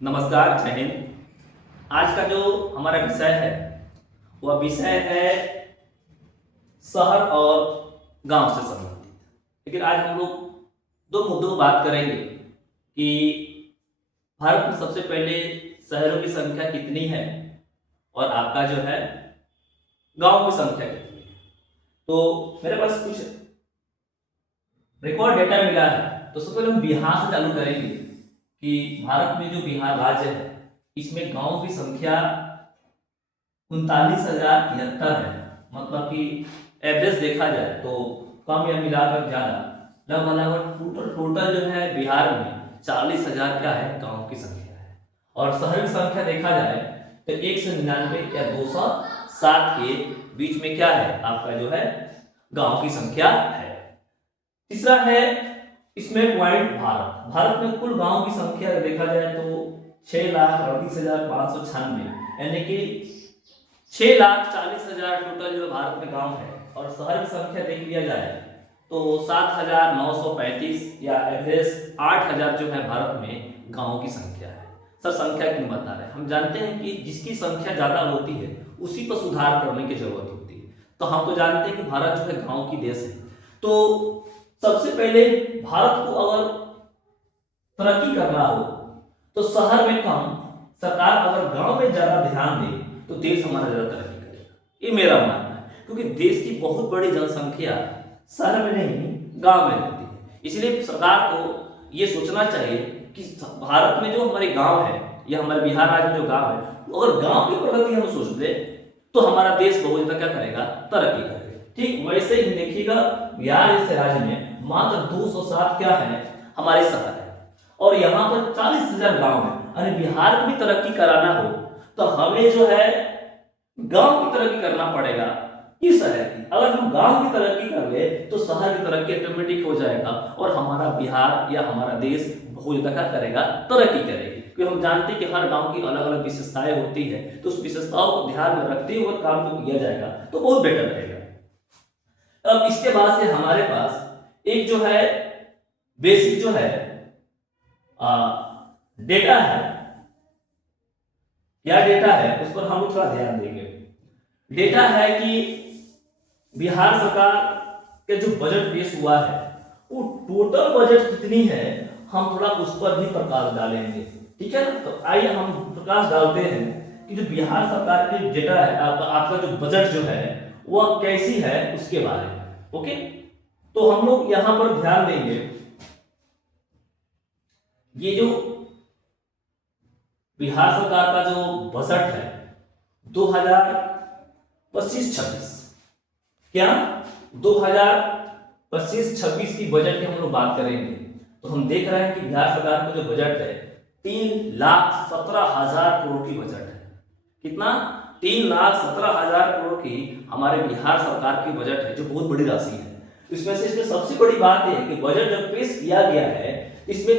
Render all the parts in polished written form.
नमस्कार, जय हिंद। आज का जो हमारा विषय है वह विषय है शहर और गांव से संबंधित। लेकिन आज हम लोग दो मुद्दों पर बात करेंगे कि भारत में सबसे पहले शहरों की संख्या कितनी है और आपका जो है गांव की संख्या कितनी है। तो मेरे पास कुछ रिकॉर्ड डेटा मिला है। तो सबसे पहले हम बिहार से चालू करेंगे कि भारत में जो बिहार राज्य है इसमें गांव की संख्या 39,073 है। मतलब कि एवरेज देखा जाए तो कम या मिलाकर ज्यादा लगभग टोटल जो है बिहार में 40,000 क्या है गांव की संख्या है। और शहर की संख्या देखा जाए तो 199 या 207 के बीच में क्या है आपका जो है गांव की संख्या है। तीसरा है इसमें पॉइंट भारत में कुल गांव की संख्या देखा जाए तो 6,38,596, यानी कि 6,40,000 टोटल जो भारत में गांव है। और शहर की संख्या देख लिया जाए तो 7,935 या एवरेज 8,000 जो है भारत में गांव की संख्या है। सर संख्या क्यों बता रहे हैं? हम जानते हैं कि जिसकी संख्या ज्यादा होती है उसी पर सुधार करने की जरूरत होती है। तो हम तो जानते हैं कि भारत जो है गांव की देश है। तो सबसे पहले भारत को अगर तरक्की करना हो तो शहर में कम, सरकार अगर गांव में ज्यादा ध्यान दे तो देश हमारा ज्यादा तरक्की करेगा। ये मेरा मानना है, क्योंकि देश की बहुत बड़ी जनसंख्या शहर में नहीं गांव में रहती है। इसलिए सरकार को ये सोचना चाहिए कि भारत में जो हमारे गांव है या हमारे बिहार राज्य में जो गांव है, अगर गांव की प्रगति हम सोच ले तो हमारा देश बहुत ज्यादा क्या करेगा, तरक्की करेगा। ठीक वैसे ही देखिएगा बिहार जैसे राज्य में मात्र 207 क्या है हमारे शहर है और यहाँ पर 40,000 गांव है। अरे बिहार को भी तरक्की कराना हो तो हमें जो है गांव की तरक्की करना पड़ेगा कि शहर की। अगर हम गांव की तरक्की कर ले तो शहर की तरक्की ऑटोमेटिक हो जाएगा और हमारा बिहार या हमारा देश बहुत ज्यादा क्या करेगा, तरक्की करेगी। क्योंकि हम जानते हैं कि हर गांव की अलग अलग विशेषताएं होती है, तो उस विशेषताओं को ध्यान में रखते हुए काम को किया जाएगा तो बहुत बेटर रहेगा। अब इसके बाद से हमारे पास एक जो है बेसिक जो है डेटा है, क्या डेटा है उस पर हम थोड़ा ध्यान देंगे। डेटा है कि बिहार सरकार के जो बजट पेश हुआ है वो टोटल बजट कितनी है, हम थोड़ा उस पर भी प्रकाश डालेंगे। ठीक है ना? तो आइए हम प्रकाश डालते हैं कि जो बिहार सरकार की डेटा है, आपका जो बजट जो है वह कैसी है उसके बारे में। ओके, तो हम लोग यहां पर ध्यान देंगे ये जो बिहार सरकार का जो बजट है 2025-26, क्या 2025-26 की बजट की हम लोग बात करेंगे तो हम देख रहे हैं कि बिहार सरकार का जो बजट है 3,17,000 करोड़ की बजट है। कितना? 3,17,000 करोड़ की हमारे बिहार सरकार की बजट है, जो बहुत बड़ी राशि है। इसमें सबसे बड़ी बात यह है कि बजट जब पेश किया गया है इसमें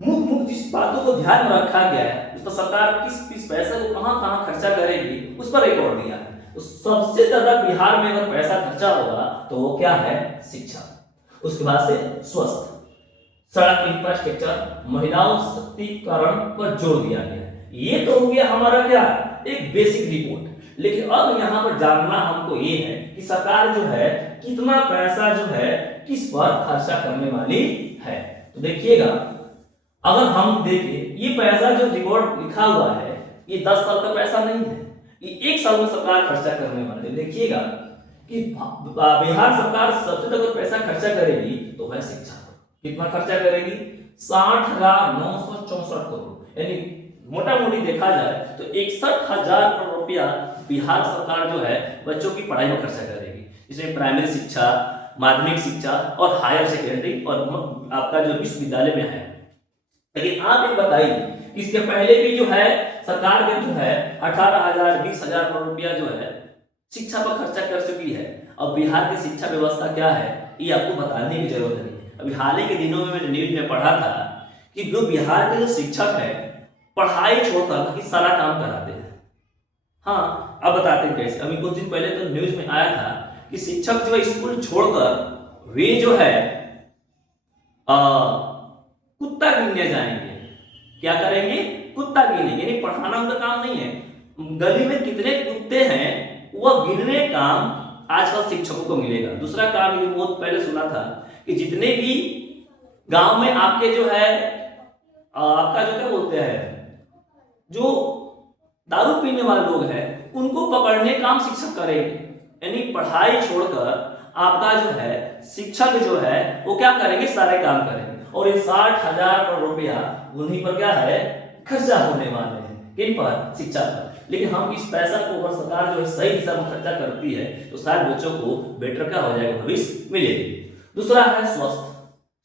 मुख्य जिस बातों को ध्यान में रखा गया है उस पर सरकार किस पैसे को कहां खर्चा करेगी उस पर रिकॉर्ड दिया है। तो सबसे ज्यादा बिहार में अगर पैसा खर्चा होगा तो वो क्या है, शिक्षा। उसके बाद से स्वास्थ्य, सड़क इंफ्रास्ट्रक्चर, महिलाओं सशक्तिकरण पर जोर दिया गया है। ये तो हो गया हमारा क्या, एक बेसिक रिपोर्ट। लेकिन अब यहाँ पर जानना हमको ये है कि सरकार जो है कितना पैसा जो है किस पर खर्चा करने वाली है। तो देखिएगा अगर हम देखें ये पैसा जो रिकॉर्ड लिखा हुआ है ये 10 साल का पैसा नहीं है, ये 1 साल में सरकार खर्चा करने वाली है। देखिएगा कि बिहार सरकार सबसे ज्यादा पैसा खर्चा करेगी तो है शिक्षा पर। कितना खर्चा करेगी? 60,964 करोड़, यानी मोटा मोटी देखा जाए तो 61,000 करोड़ रुपया बिहार सरकार जो है बच्चों की पढ़ाई में खर्चा करेगी। इसमें प्राइमरी शिक्षा, माध्यमिक शिक्षा और हायर सेकेंडरी और आपका जो विश्वविद्यालय में है। लेकिन आप ये बताइए इसके पहले भी जो है सरकार ने जो है 18,000 20,000 करोड़ रुपया जो है शिक्षा पर खर्चा कर चुकी है। अब बिहार की शिक्षा व्यवस्था क्या है ये आपको बताने की जरूरत नहीं है। अभी हाल ही के दिनों में मैंने न्यूज में पढ़ा था कि जो बिहार के जो शिक्षक है पढ़ाई छोड़कर बाकी सारा काम कराते हैं। हाँ, अब बताते हैं कैसे। अभी कुछ दिन पहले तो न्यूज में आया था कि शिक्षक जो है स्कूल छोड़कर वे जो है कुत्ता गिनने जाएंगे। क्या करेंगे? कुत्ता गिनेंगे, यानी पढ़ाना उनका काम नहीं है। गली में कितने कुत्ते हैं वह गिनने काम आजकल शिक्षकों को मिलेगा। दूसरा काम ये बहुत पहले सुना था कि जितने भी गांव में आपके जो है आपका जो क्या बोलते हैं जो दारू पीने वाले लोग हैं उनको पकड़ने काम शिक्षक करेंगे, यानी पढ़ाई छोड़कर आपका जो है शिक्षक जो है वो क्या करेंगे, सारे काम करेंगे। और ये 60,000 करोड़ रुपया उन्हीं पर क्या है खर्चा होने वाले हैं, किन पर, शिक्षा पर। लेकिन हम इस पैसा को अगर सरकार जो है सही दिशा में खर्चा करती है तो शायद बच्चों को बेटर क्या हो जाएगा, भविष्य मिलेगी। दूसरा है स्वास्थ्य।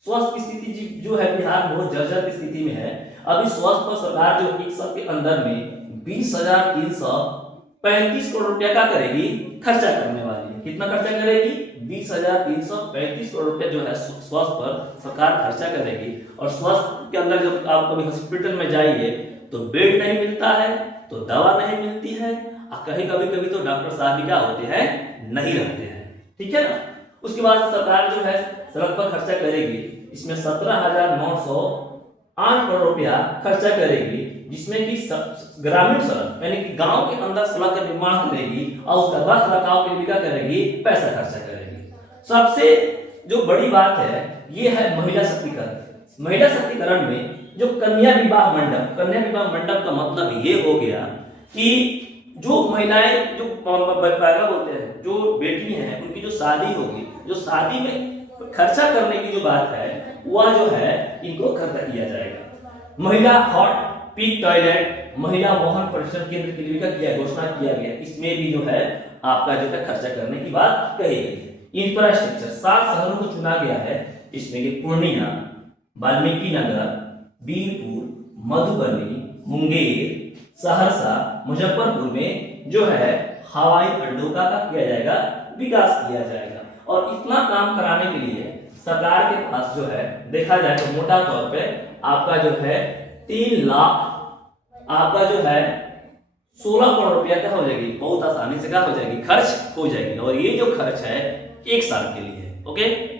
स्वास्थ्य की स्थिति जो है बिहार बहुत जर्जर की स्थिति में है। अभी स्वास्थ्य पर सरकार जो एक साल के अंदर में 20,335 करोड़ रुपया क्या करेगी, खर्चा करने वाली है। कितना खर्चा करेगी, 20,335 करोड़ रुपया जो है स्वास्थ्य पर सरकार खर्चा करेगी। और स्वास्थ्य के अंदर जब आप कभी हॉस्पिटल में जाइए तो बेड नहीं मिलता है, तो दवा नहीं मिलती है, और कहीं कभी कभी तो डॉक्टर साहब भी क्या होते हैं, नहीं रहते हैं, ठीक है ना। उसके बाद सरकार जो है सड़क पर खर्चा करेगी, इसमें 17,908 करोड़ रुपया खर्चा करेगी, जिसमें कि ग्रामीण सड़क यानी कि गांव के अंदर सड़क का निर्माण करेगी और उसका रख रखाव के लिए क्या करेगी, पैसा खर्चा करेगी। सबसे जो बड़ी बात है ये है महिला शक्तिकरण। महिला शक्तिकरण में जो कन्या विवाह मंडप का मतलब ये हो गया कि जो महिलाएं जो बोलते हैं जो बेटी हैं उनकी जो शादी होगी, जो शादी में खर्चा करने की जो बात है वह जो है इनको खर्चा किया जाएगा। महिला हॉट पीक टॉयलेट, महिला वाहन परीक्षण केंद्र के लिए क्या घोषणा किया गया, इसमें भी जो है आपका जो है खर्चा करने की बात कही गई। इंफ्रास्ट्रक्चर 7 शहरों को चुना गया है, इसमें कि पूर्णिया, वाल्मीकि नगर, बीरपुर, मधुबनी, मुंगेर, सहरसा, मुजफ्फरपुर में जो है हवाई अड्डों का किया जाएगा, विकास किया जाएगा। और इतना काम कराने के लिए सरकार के पास जो है देखा जाए तो मोटा तौर पे आपका जो है 3 लाख आपका जो है 16 करोड़ रुपया क्या हो जाएगी, बहुत आसानी से क्या हो जाएगी, खर्च हो जाएगी। और ये जो खर्च है 1 साल के लिए, ओके।